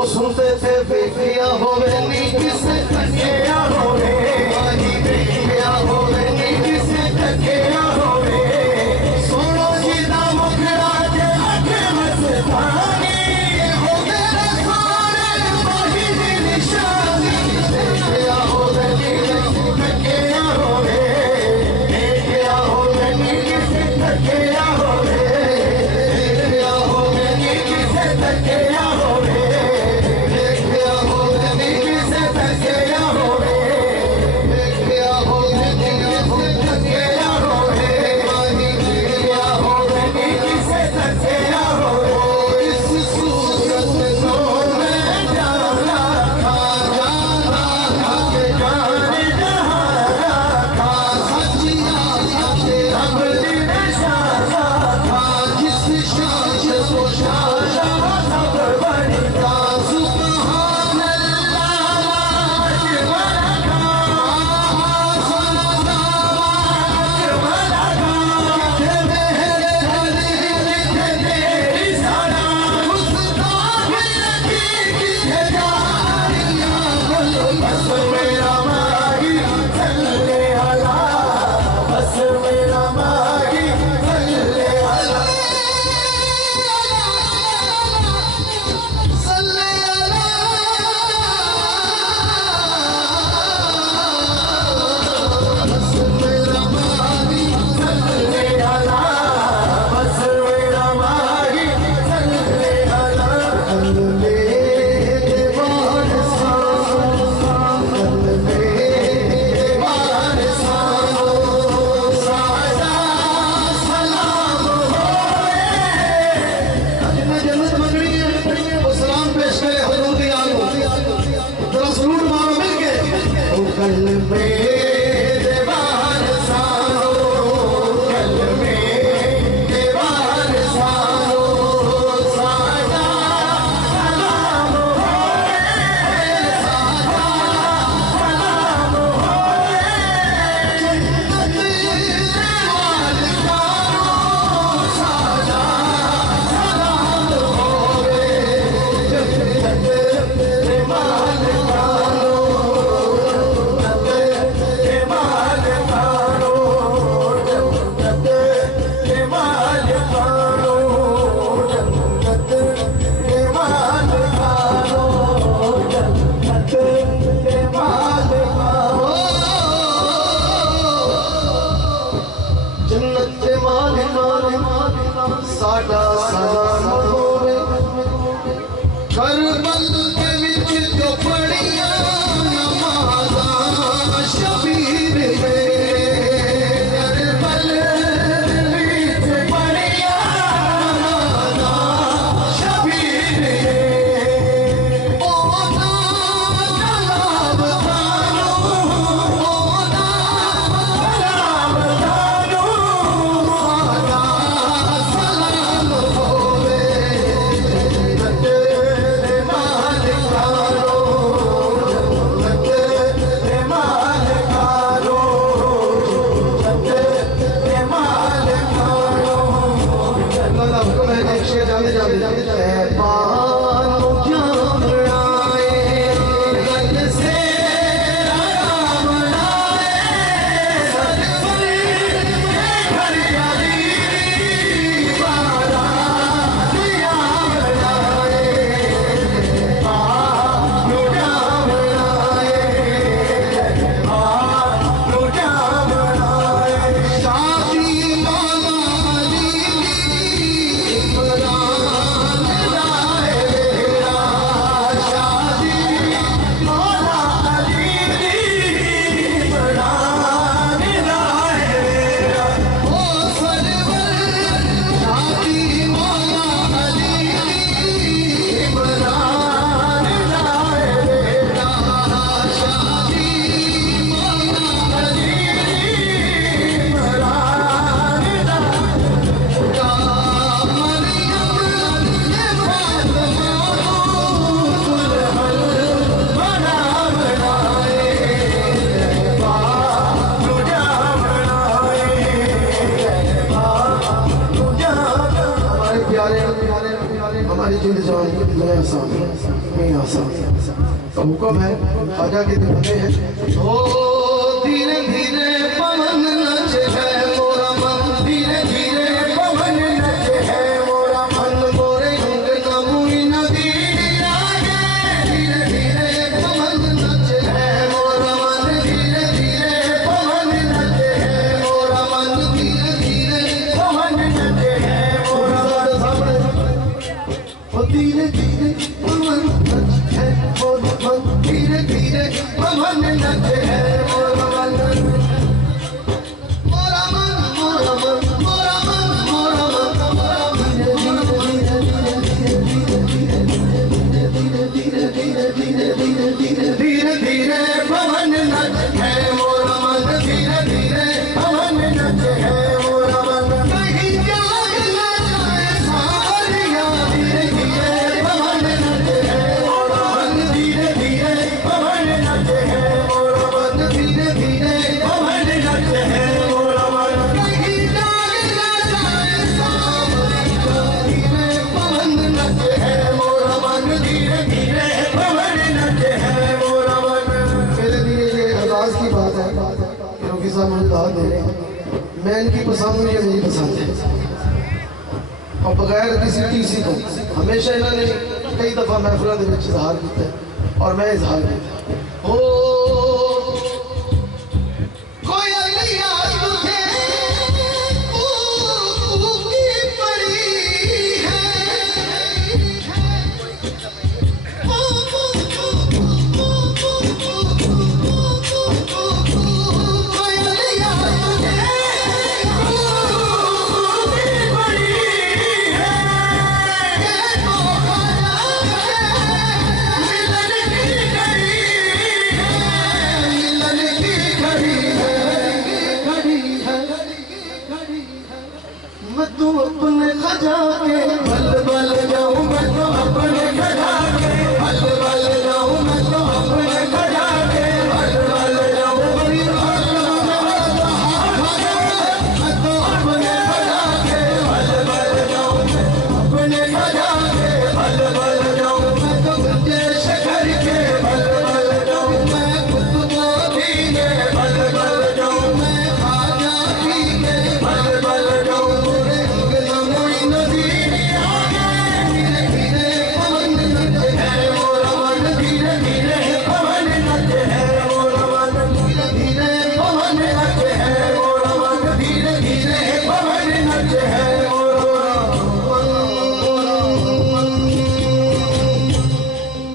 वो सुनते थे देखिया होवे नी किसे थकिया होवे, वही देखिया होवे नी किसे थकिया होवे। सुनो जी दा मुखड़ा जे आखे मस्तानी, हो मेरा खाने वही दी निशानी। देखिया होवे नी किसे थकिया होवे, देखिया होवे नी किसे थकिया होवे, देखिया होवे नी किसे थकिया होवे, देखिया होवे नी किसे थकिया तुम्हारी जिंद जान की मैं आसान नहीं आसान तो हुक्म है ख्वाजा के दिल में है। ओ धीरे धीरे पवन नचे है मोरा मन, धीरे धीरे पवन नचे है मोरा मन, मोरे अंगना मुई नदी आगे, धीरे धीरे पवन नचे है मोरा मन, धीरे धीरे पवन नचे है मोरा मन, धीरे धीरे पवन नचे है मोरा मन, धीरे धीरे पवन नचे है मोरा मन, धीरे धीरे पवन नचे है मोरा मन, मोरा मन मोरा मन मोरा मन मोरा मन, धीरे धीरे पवन नचे है मोरा मन, धीरे धीरे पवन नचे है मोरा मन, कहीं जाग न जाए सारिया, धीरे धीरे पवन नचे है मोरा मन, धीरे धीरे पवन नचे है मोरा मन, धीरे धीरे पवन नचे है मोरा मन, कहीं जाग न जाए सारिया, धीरे पवन नचे है मोरा मन, धीरे धीरे पवन नचे है मोरा मन। मेरे लिए ये एहसास की बात है कि रफी साहब मुझे दाद दे रहे हैं, मैं इनकी पसंद मुझे नहीं पसंद है, और बगैर किसी टीसी को हमेशा इन्होंने कई दफ़ा महफिलों के इजहार किया है और मैं इजहार किया। ओ कोई अलिया तुझे की पड़ी है, कोई अलिया तुझे मैं तू अपने खजा के